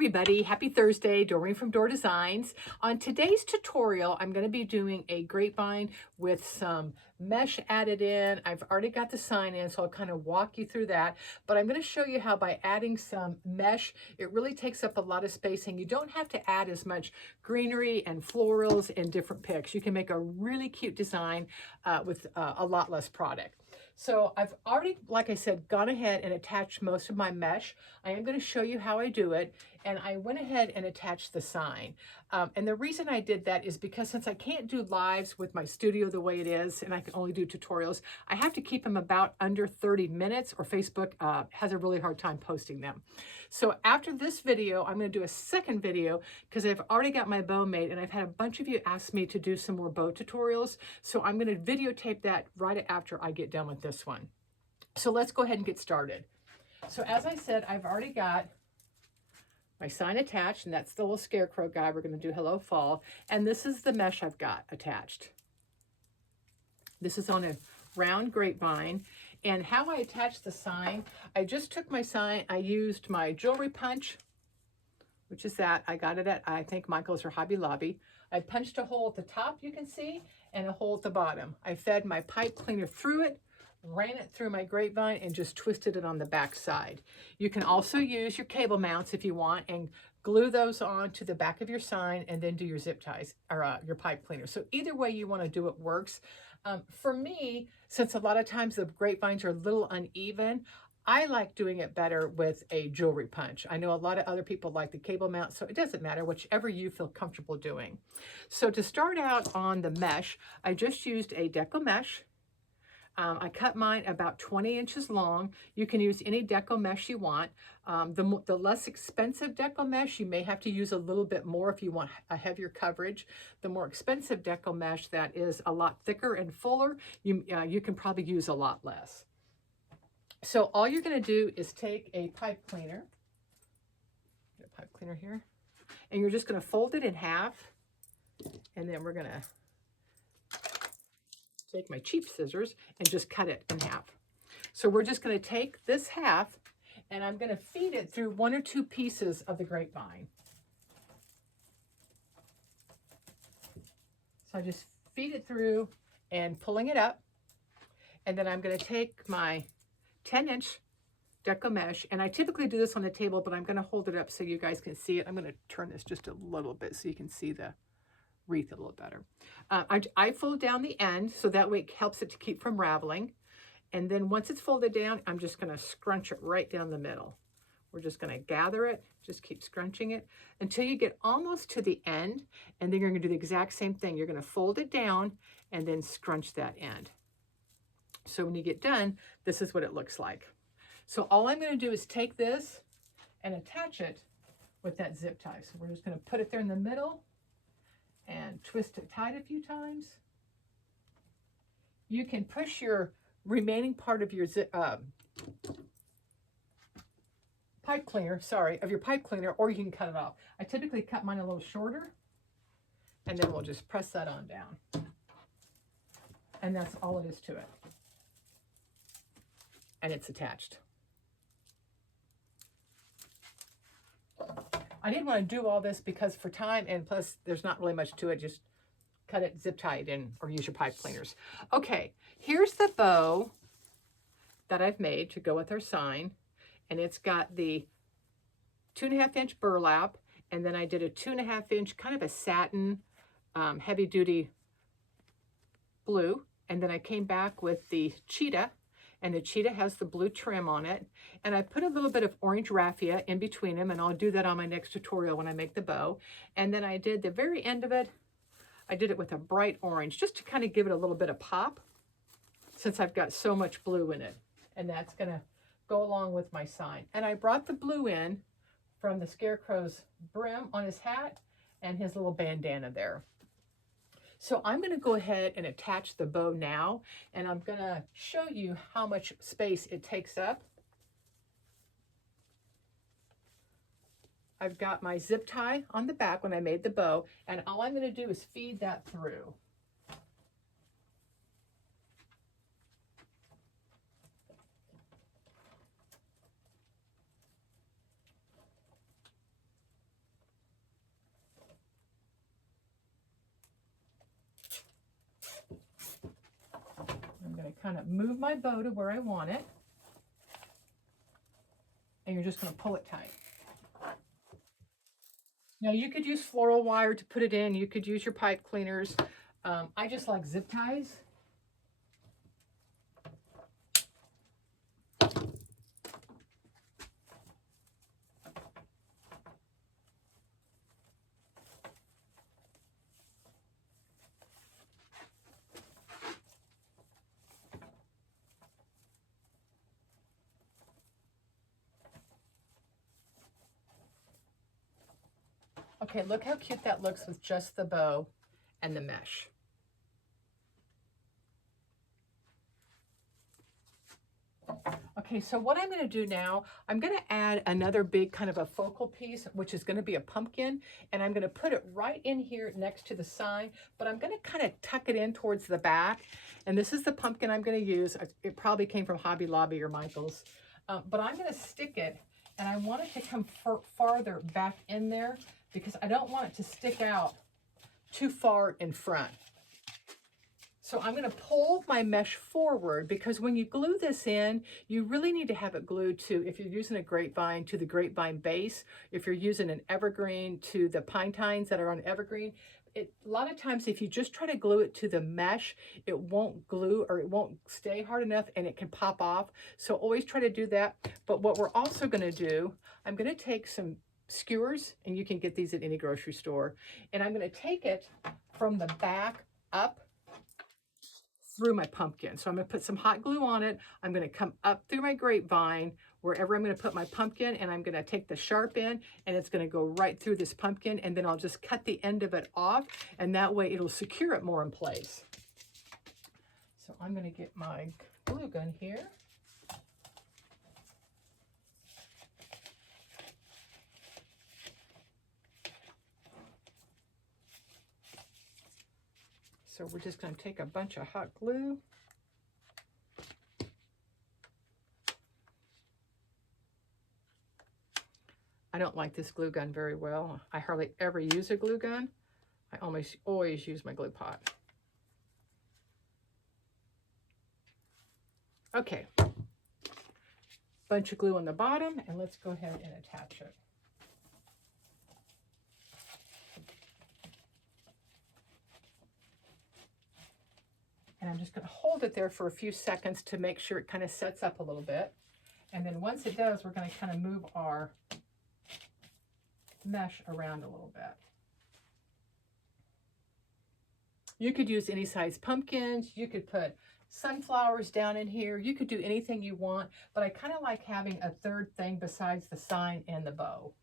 everybody, happy Thursday, Doreen from Door Designs. On today's tutorial, I'm going to be doing a grapevine with some mesh added in. I've already got the sign in, so I'll kind of walk you through that. But I'm going to show you how by adding some mesh, it really takes up a lot of space and you don't have to add as much greenery and florals and different picks. You can make a really cute design with a lot less product. So I've already, like I said, gone ahead and attached most of my mesh. I am going to show you how I do it. And I went ahead and attached the sign. And the reason I did that is because since I can't do lives with my studio the way it is, and I can only do tutorials, I have to keep them about under 30 minutes or Facebook has a really hard time posting them. So after this video, I'm going to do a second video because I've already got my bow made and I've had a bunch of you ask me to do some more bow tutorials. So I'm going to videotape that right after I get done with this one. So let's go ahead and get started. So as I said, I've already got my sign attached, and that's the little scarecrow guy. We're going to do Hello Fall. And this is the mesh I've got attached. This is on a round grapevine. And how I attached the sign, I just took my sign, I used my jewelry punch, which is that. I got it at, I think, Michael's or Hobby Lobby. I punched a hole at the top, you can see, and a hole at the bottom. I fed my pipe cleaner through it, ran it through my grapevine, and just twisted it on the back side. You can also use your cable mounts if you want and glue those on to the back of your sign and then do your zip ties or your pipe cleaner. So either way you want to do it works. For me, since a lot of times the grapevines are a little uneven, I like doing it better with a jewelry punch. I know a lot of other people like the cable mount, so it doesn't matter, whichever you feel comfortable doing. So to start out on the mesh, I just used a deco mesh. I cut mine about 20 inches long. You can use any deco mesh you want. The less expensive deco mesh, you may have to use a little bit more if you want a heavier coverage. The more expensive deco mesh that is a lot thicker and fuller, you can probably use a lot less. So all you're going to do is take a pipe cleaner, get a pipe cleaner here, and you're just going to fold it in half, and then we're going to take my cheap scissors and just cut it in half. So we're just going to take this half and I'm going to feed it through one or two pieces of the grapevine. So I just feed it through and pulling it up. And then I'm going to take my 10-inch deco mesh, and I typically do this on the table, but I'm going to hold it up so you guys can see it. I'm going to turn this just a little bit so you can see the wreath a little better. I fold down the end so that way it helps it to keep from raveling. And then once it's folded down, I'm just going to scrunch it right down the middle. We're just going to gather it, just keep scrunching it until you get almost to the end. And then you're going to do the exact same thing. You're going to fold it down and then scrunch that end. So when you get done, this is what it looks like. So all I'm going to do is take this and attach it with that zip tie. So we're just going to put it there in the middle and twist it tight a few times. You can push your remaining part of your pipe cleaner, or you can cut it off. I typically cut mine a little shorter, and then we'll just press that on down. And that's all it is to it. And it's attached. I didn't want to do all this because for time, and plus there's not really much to it. Just cut it, zip tie it in, or use your pipe cleaners. Okay, here's the bow that I've made to go with our sign. And it's got the 2.5-inch burlap. And then I did a 2.5-inch kind of a satin heavy duty blue. And then I came back with the cheetah. And the cheetah has the blue trim on it. And I put a little bit of orange raffia in between them, and I'll do that on my next tutorial when I make the bow. And then I did the very end of it, I did it with a bright orange, just to kind of give it a little bit of pop, since I've got so much blue in it. And that's gonna go along with my sign. And I brought the blue in from the Scarecrow's brim on his hat and his little bandana there. So I'm going to go ahead and attach the bow now, and I'm going to show you how much space it takes up. I've got my zip tie on the back when I made the bow, and all I'm going to do is feed that through. going to kind of move my bow to where I want it. And you're just going to pull it tight. Now you could use floral wire to put it in. You could use your pipe cleaners. I just like zip ties. Okay, look how cute that looks with just the bow and the mesh. Okay, so what I'm going to do now, I'm going to add another big kind of a focal piece, which is going to be a pumpkin, and I'm going to put it right in here next to the sign, but I'm going to kind of tuck it in towards the back. And this is the pumpkin I'm going to use. It probably came from Hobby Lobby or Michael's, but I'm going to stick it, and I want it to come farther back in there because I don't want it to stick out too far in front. So I'm going to pull my mesh forward because when you glue this in, you really need to have it glued to, if you're using a grapevine, to the grapevine base. If you're using an evergreen, to the pine tines that are on evergreen. A lot of times if you just try to glue it to the mesh, it won't glue or it won't stay hard enough and it can pop off. So always try to do that. But what we're also going to do, I'm going to take some skewers, and you can get these at any grocery store. And I'm going to take it from the back up through my pumpkin. So I'm going to put some hot glue on it. I'm going to come up through my grapevine, wherever I'm going to put my pumpkin, and I'm going to take the sharp end, and it's going to go right through this pumpkin, and then I'll just cut the end of it off, and that way it'll secure it more in place. So I'm going to get my glue gun here. So we're just going to take a bunch of hot glue. I don't like this glue gun very well. I hardly ever use a glue gun. I almost always use my glue pot. Okay. Bunch of glue on the bottom, and let's go ahead and attach it. And I'm just going to hold it there for a few seconds to make sure it kind of sets up a little bit. And then once it does, we're going to kind of move our mesh around a little bit. You could use any size pumpkins. You could put sunflowers down in here. You could do anything you want, but I kind of like having a third thing besides the sign and the bow.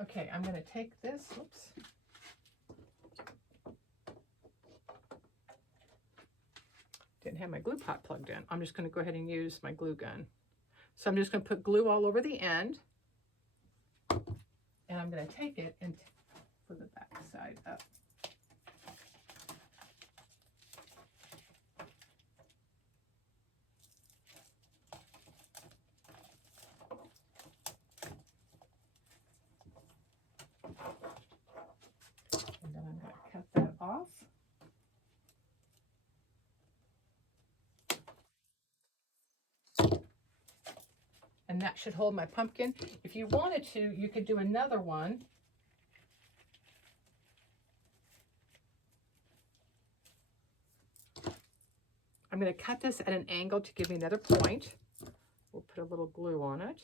Okay, I'm going to take this. Oops. Didn't have my glue pot plugged in. I'm just going to go ahead and use my glue gun. So I'm just going to put glue all over the end. And I'm going to take it and put the back side up. And then I'm going to cut that off. And that should hold my pumpkin. If you wanted to, you could do another one. I'm going to cut this at an angle to give me another point. We'll put a little glue on it.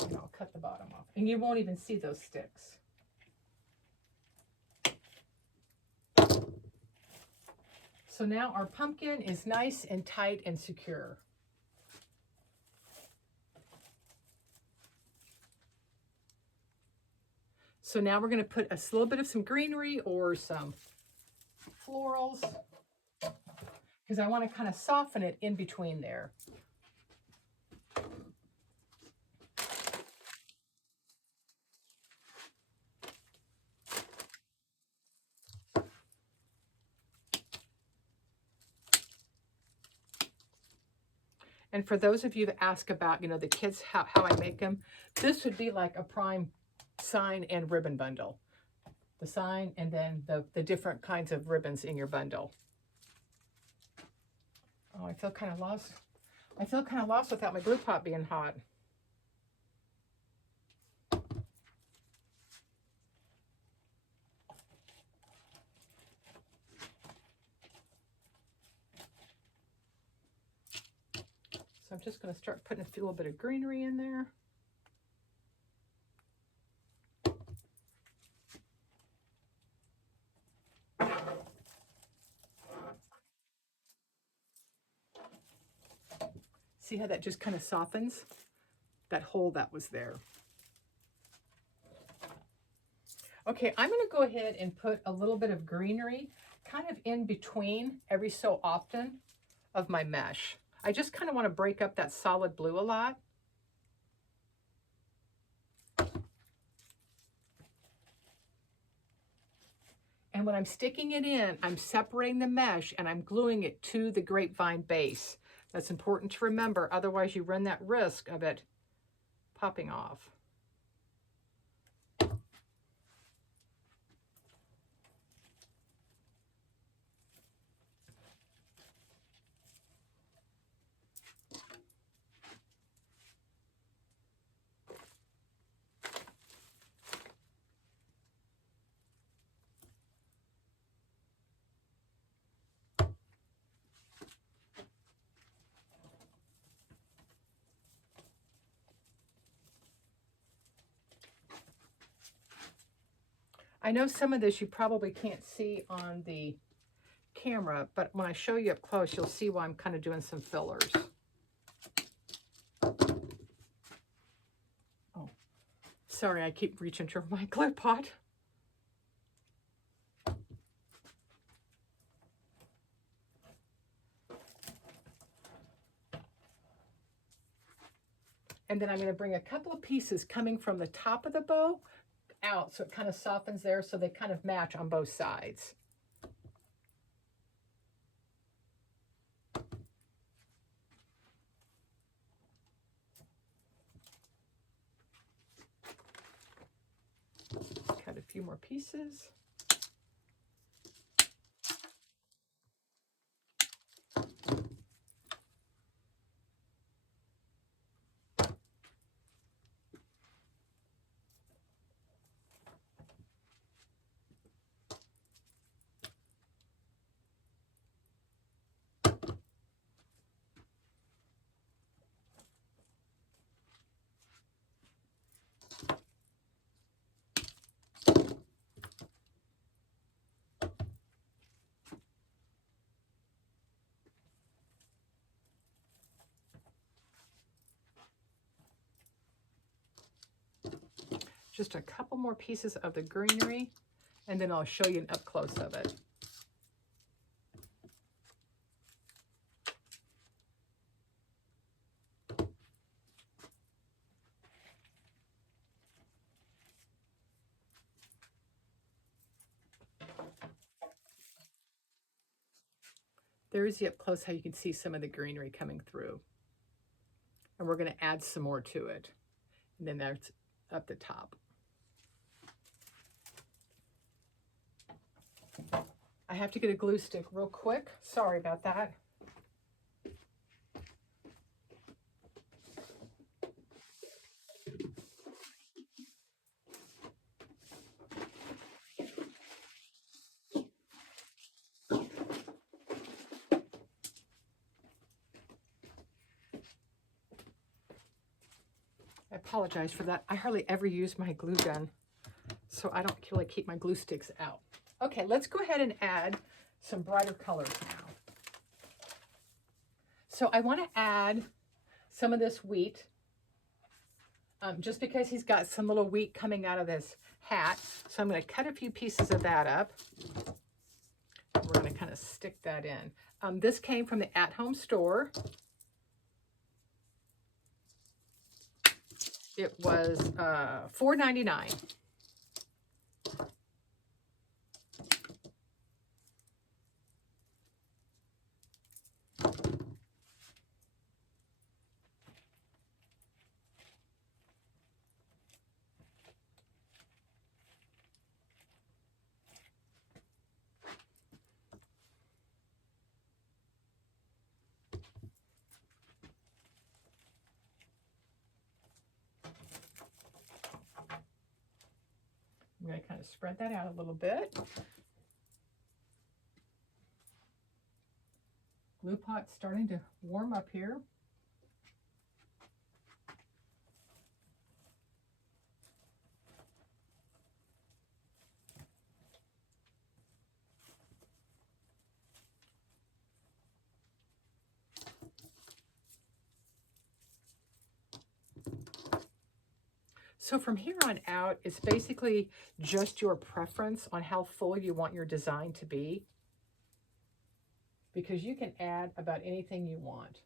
And I'll cut the bottom off. And you won't even see those sticks. So now our pumpkin is nice and tight and secure. So now we're going to put a little bit of some greenery or some florals because I want to kind of soften it in between there. And for those of you that ask about, you know, the kits, how I make them, this would be like a prime sign and ribbon bundle. The sign and then the different kinds of ribbons in your bundle. Oh, I feel kind of lost. I feel kind of lost without my glue pot being hot. So I'm just going to start putting a little bit of greenery in there. See how that just kind of softens that hole that was there. Okay, I'm going to go ahead and put a little bit of greenery kind of in between every so often of my mesh. I just kind of want to break up that solid blue a lot. And when I'm sticking it in, I'm separating the mesh and I'm gluing it to the grapevine base. That's important to remember, otherwise you run that risk of it popping off. I know some of this you probably can't see on the camera, but when I show you up close, you'll see why I'm kind of doing some fillers. Oh, sorry, I keep reaching for my glue pot. And then I'm going to bring a couple of pieces coming from the top of the bow out so it kind of softens there so they kind of match on both sides. Cut a few more pieces. Just a couple more pieces of the greenery, and then I'll show you an up close of it. There's the up close how you can see some of the greenery coming through. And we're going to add some more to it. And then that's up the top. I have to get a glue stick real quick. Sorry about that. I apologize for that. I hardly ever use my glue gun, so I don't really keep my glue sticks out. Okay, let's go ahead and add some brighter colors now. So I want to add some of this wheat, just because he's got some little wheat coming out of this hat. So I'm going to cut a few pieces of that up. We're going to kind of stick that in. This came from the at-home store. It was $4.99. I'm going to kind of spread that out a little bit. Glue pot's starting to warm up here. So from here on out, it's basically just your preference on how full you want your design to be, because you can add about anything you want.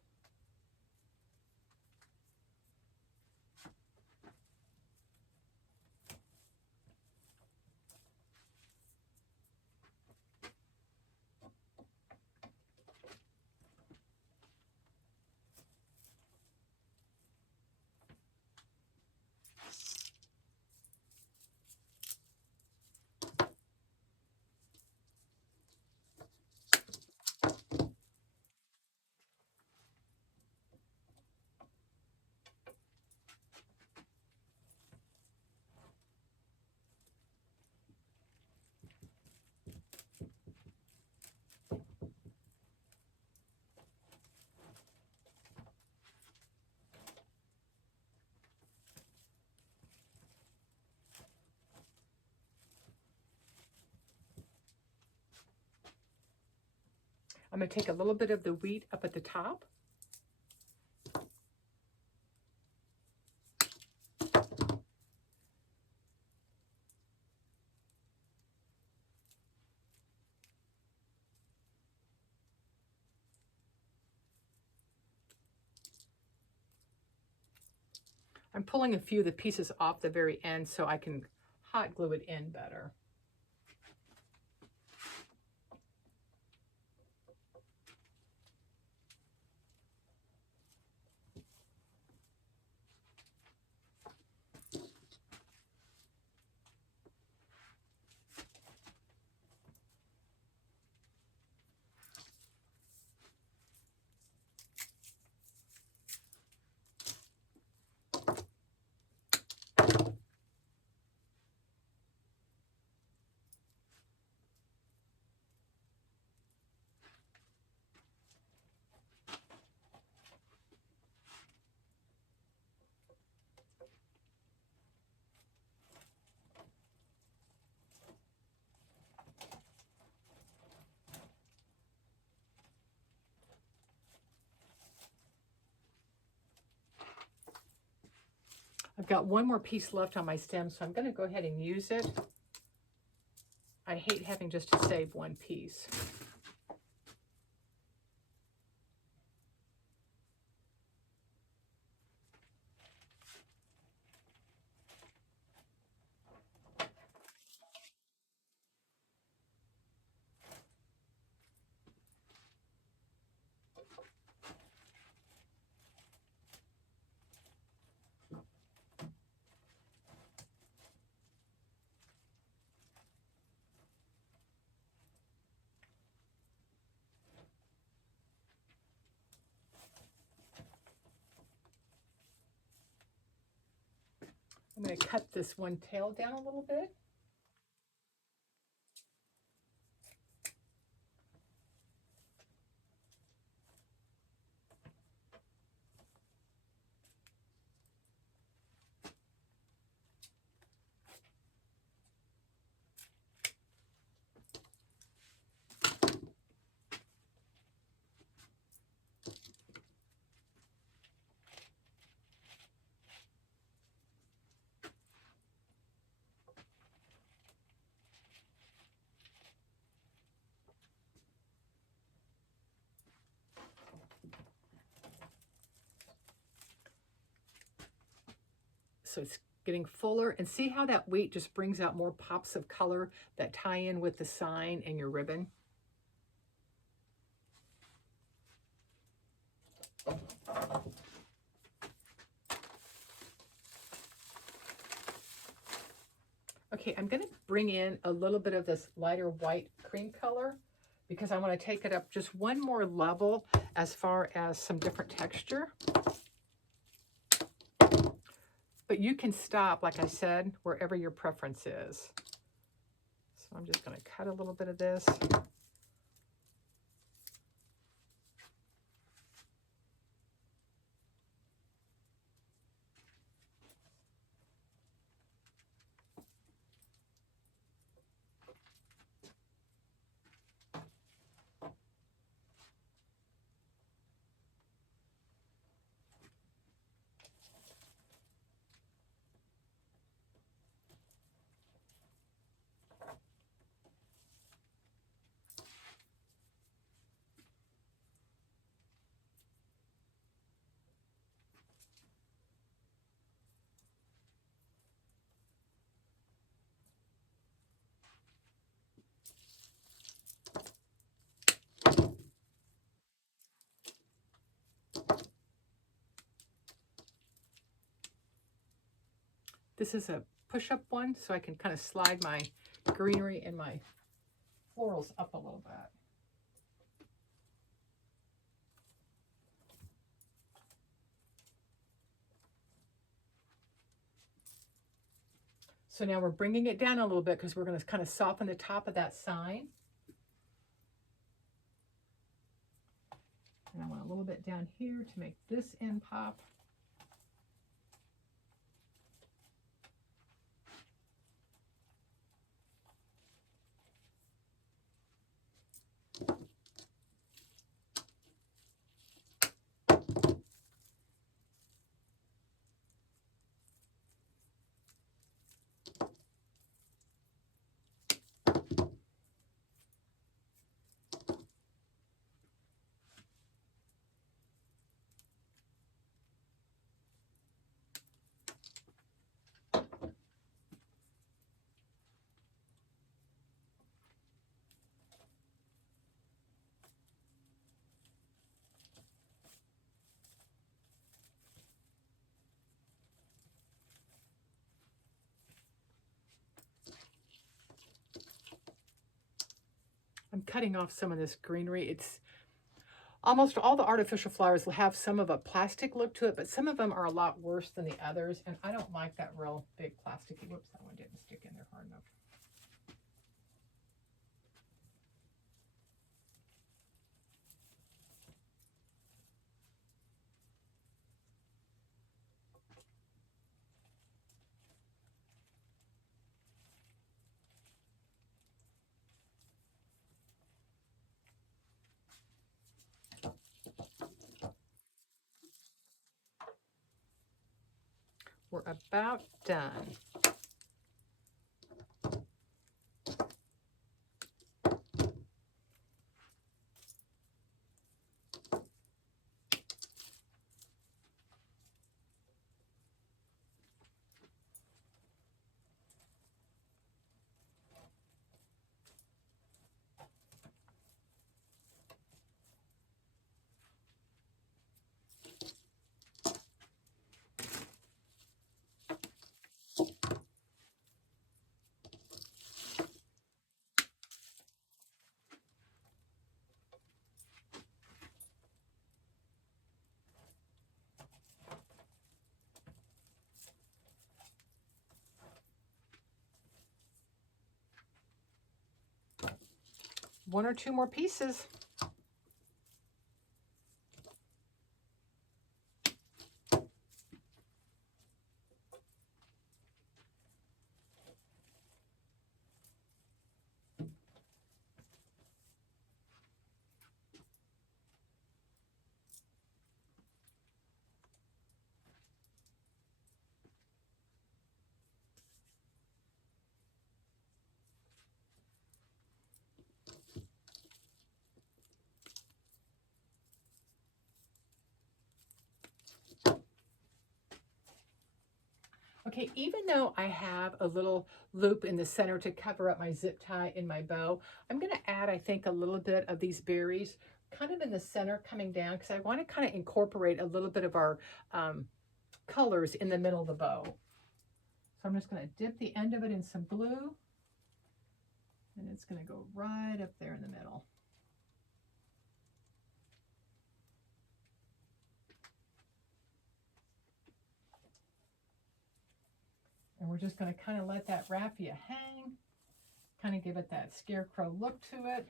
I'm going to take a little bit of the wheat up at the top. I'm pulling a few of the pieces off the very end so I can hot glue it in better. I've got one more piece left on my stem, so I'm going to go ahead and use it. I hate having just to save one piece. I'm going to cut this one tail down a little bit. So it's getting fuller, and see how that wheat just brings out more pops of color that tie in with the sign and your ribbon. Okay, I'm going to bring in a little bit of this lighter white cream color because I want to take it up just one more level as far as some different texture. But you can stop, like I said, wherever your preference is. So I'm just going to cut a little bit of this. This is a push-up one, so I can kind of slide my greenery and my florals up a little bit. So now we're bringing it down a little bit because we're going to kind of soften the top of that sign. And I want a little bit down here to make this end pop. I'm cutting off some of this greenery. It's almost all the artificial flowers will have some of a plastic look to it, but some of them are a lot worse than the others, and I don't like that real big plasticky. Whoops, that one didn't stick in there hard enough. We're about done. One or two more pieces. Okay, even though I have a little loop in the center to cover up my zip tie in my bow, I'm going to add, I think, a little bit of these berries kind of in the center coming down because I want to kind of incorporate a little bit of our colors in the middle of the bow. So I'm just going to dip the end of it in some glue, and it's going to go right up there in the middle. And we're just going to kind of let that raffia hang, kind of give it that scarecrow look to it.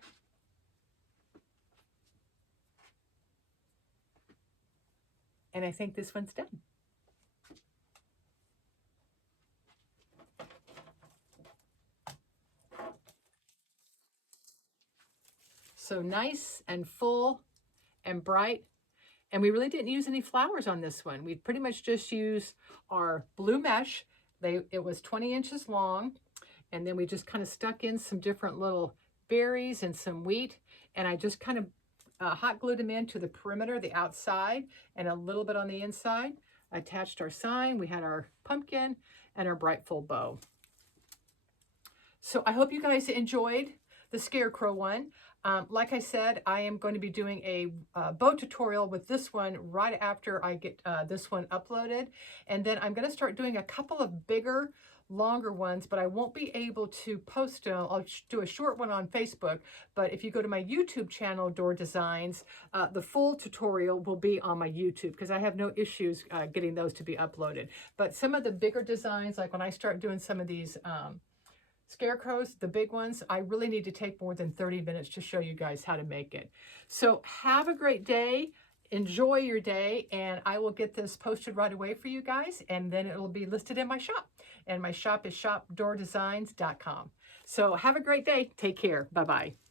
And I think this one's done. So nice and full and bright. And we really didn't use any flowers on this one. We pretty much just used our blue mesh. It was 20 inches long. And then we just kind of stuck in some different little berries and some wheat. And I just kind of hot glued them into the perimeter, the outside, and a little bit on the inside. Attached our sign. We had our pumpkin and our bright full bow. So I hope you guys enjoyed the Scarecrow one. Like I said, I am going to be doing a bow tutorial with this one right after I get this one uploaded. And then I'm going to start doing a couple of bigger, longer ones, but I won't be able to post them. I'll do a short one on Facebook, but if you go to my YouTube channel, Door Designs, the full tutorial will be on my YouTube because I have no issues getting those to be uploaded. But some of the bigger designs, like when I start doing some of these scarecrows, the big ones, I really need to take more than 30 minutes to show you guys how to make it. So have a great day. Enjoy your day, and I will get this posted right away for you guys, and then it will be listed in my shop. And my shop is shopdoordesigns.com. So have a great day. Take care. Bye-bye.